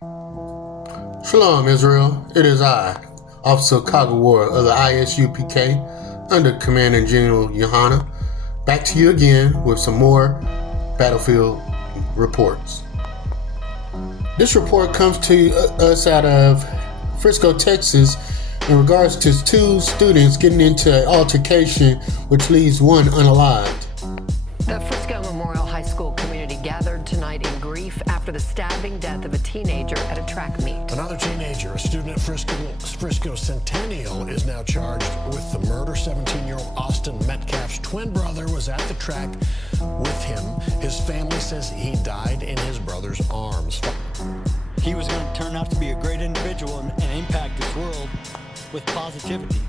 Shalom, Israel. It is I, Officer Kagawara of the ISUPK, under Commander General Yohana, back to you again with some more battlefield reports. This report comes to us out of Frisco, Texas, in regards to two students getting into an altercation which leaves one unalived. The Frisco Memorial High School community gathered tonight in grief after the stabbing death of a teenager at a track meet. Another teenager, a student at Frisco Centennial, is now charged with the murder. 17-year-old Austin Metcalf's twin brother was at the track with him. His family says he died in his brother's arms. He was going to turn out to be a great individual and impact this world with positivity.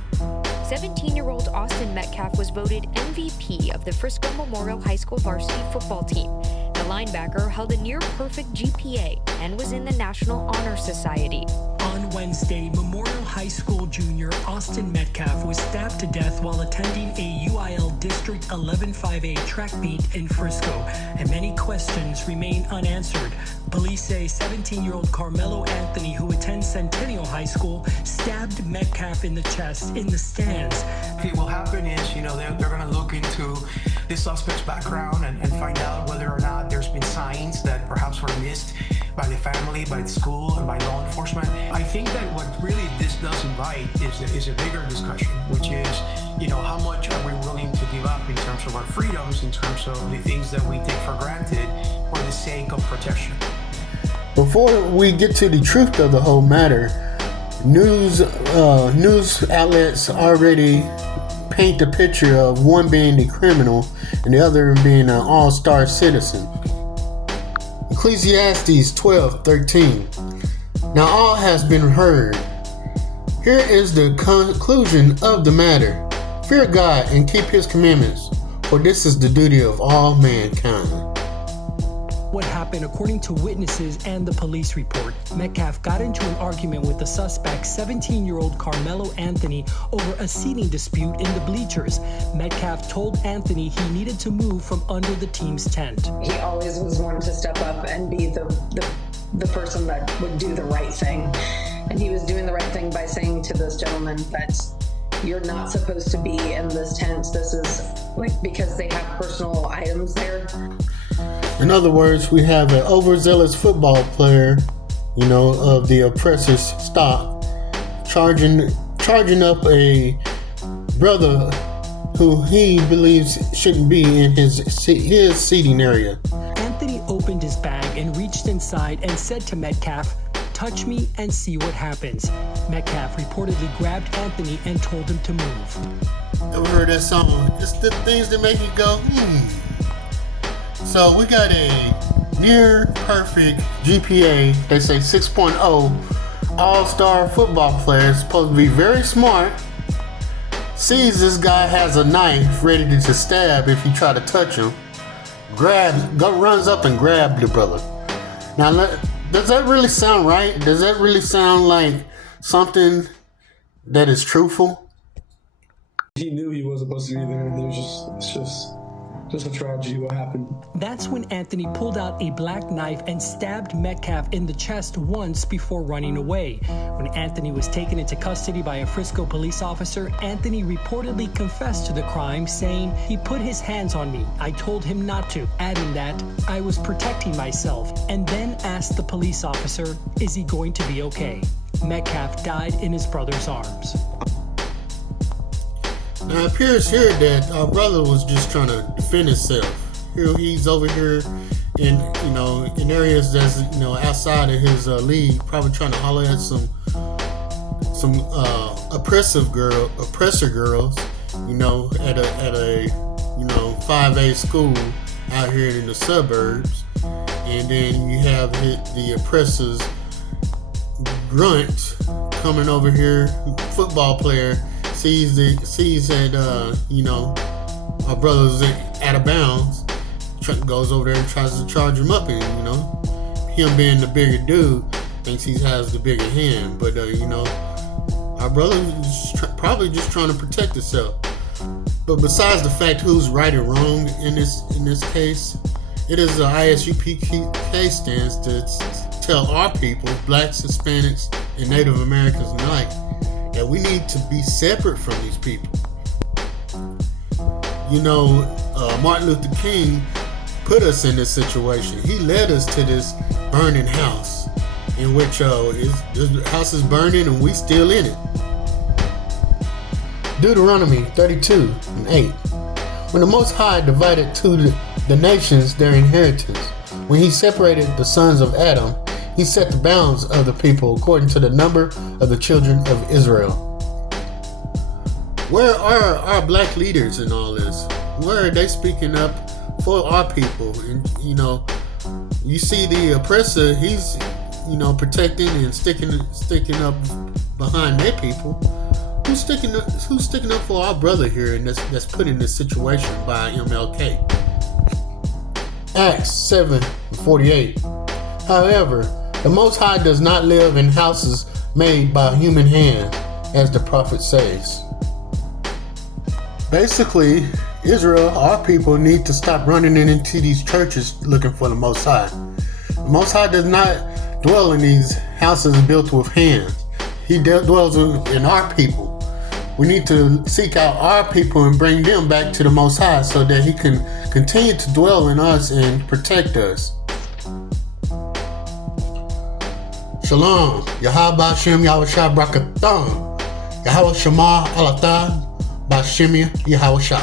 17-year-old Austin Metcalf was voted MVP of the Frisco Memorial High School varsity football team. The linebacker held a near-perfect GPA and was in the National Honor Society. On Wednesday, Memorial High School junior Austin Metcalf was stabbed to death while attending a UIL District 11-5A track meet in Frisco, and many questions remain unanswered. Police say 17-year-old Karmelo Anthony, who attends Centennial High School, stabbed Metcalf in the chest in the stands. What will happen is, they're going to look into the suspect's background and find out whether or not there's been signs that perhaps were missed by the family, by the school, and by law enforcement. I think that what really this does invite is a bigger discussion, which is, how much are we willing to give up in terms of our freedoms, in terms of the things that we take for granted for the sake of protection. Before we get to the truth of the whole matter, news outlets already paint the picture of one being the criminal and the other being an all-star citizen. Ecclesiastes 12:13. Now all has been heard. Here is the conclusion of the matter. Fear God and keep his commandments, for this is the duty of all mankind. What happened, according to witnesses and the police report, Metcalf got into an argument with the suspect, 17-year-old Karmelo Anthony, over a seating dispute in the bleachers. Metcalf told Anthony he needed to move from under the team's tent. He always was one to step up and be the person that would do the right thing. And he was doing the right thing by saying to this gentleman that you're not supposed to be in this tent. This is because they have personal items there. In other words, we have an overzealous football player, of the oppressor's stock, charging up a brother who he believes shouldn't be in his seating area. Anthony opened his bag and reached inside and said to Metcalf, "Touch me and see what happens." Metcalf reportedly grabbed Anthony and told him to move. Ever heard that song? It's the things that make you go, So we got a near perfect GPA, they say 6.0, all-star football player, supposed to be very smart, sees this guy has a knife ready to stab if he try to touch him, runs up and grabs the brother. Now, does that really sound right? Does that really sound like something that is truthful? He knew he wasn't supposed to be there. It's just a tragedy what happened. That's when Anthony pulled out a black knife and stabbed Metcalf in the chest once before running away. When Anthony was taken into custody by a Frisco police officer, Anthony reportedly confessed to the crime, saying, "He put his hands on me. I told him not to," adding that, "I was protecting myself," and then asked the police officer, "Is he going to be okay?" Metcalf died in his brother's arms. Now it appears here that our brother was just trying to defend himself. Here he's over here in areas that's outside of his league, probably trying to holler at some oppressor girls, at a 5A school out here in the suburbs, and then you have the oppressor's grunt coming over here, football player. Sees that our brother's out of bounds, goes over there and tries to charge him up, and him being the bigger dude thinks he has the bigger hand, but our brother is probably just trying to protect himself. But besides the fact who's right or wrong in this case, it is the ISUPK stance to tell our people, blacks, Hispanics, and Native Americans alike, that we need to be separate from these people. You know, Martin Luther King put us in this situation. He led us to this burning house, in which this house is burning and we still in it. Deuteronomy 32:8. When the Most High divided to the nations their inheritance, when he separated the sons of Adam, he set the bounds of the people according to the number of the children of Israel. Where are our black leaders in all this? Where are they speaking up for our people? And you see the oppressor, he's protecting and sticking up behind their people. Who's sticking up for our brother here, and that's put in this situation by MLK? Acts 7:48. However, the Most High does not live in houses made by human hand, as the prophet says. Basically, Israel, our people, need to stop running into these churches looking for the Most High. The Most High does not dwell in these houses built with hands. He dwells in our people. We need to seek out our people and bring them back to the Most High so that he can continue to dwell in us and protect us. Shalom. Yahweh Shem Yahushua Brakatham. Yahweh Shema Alatah Bashemia Yahushua.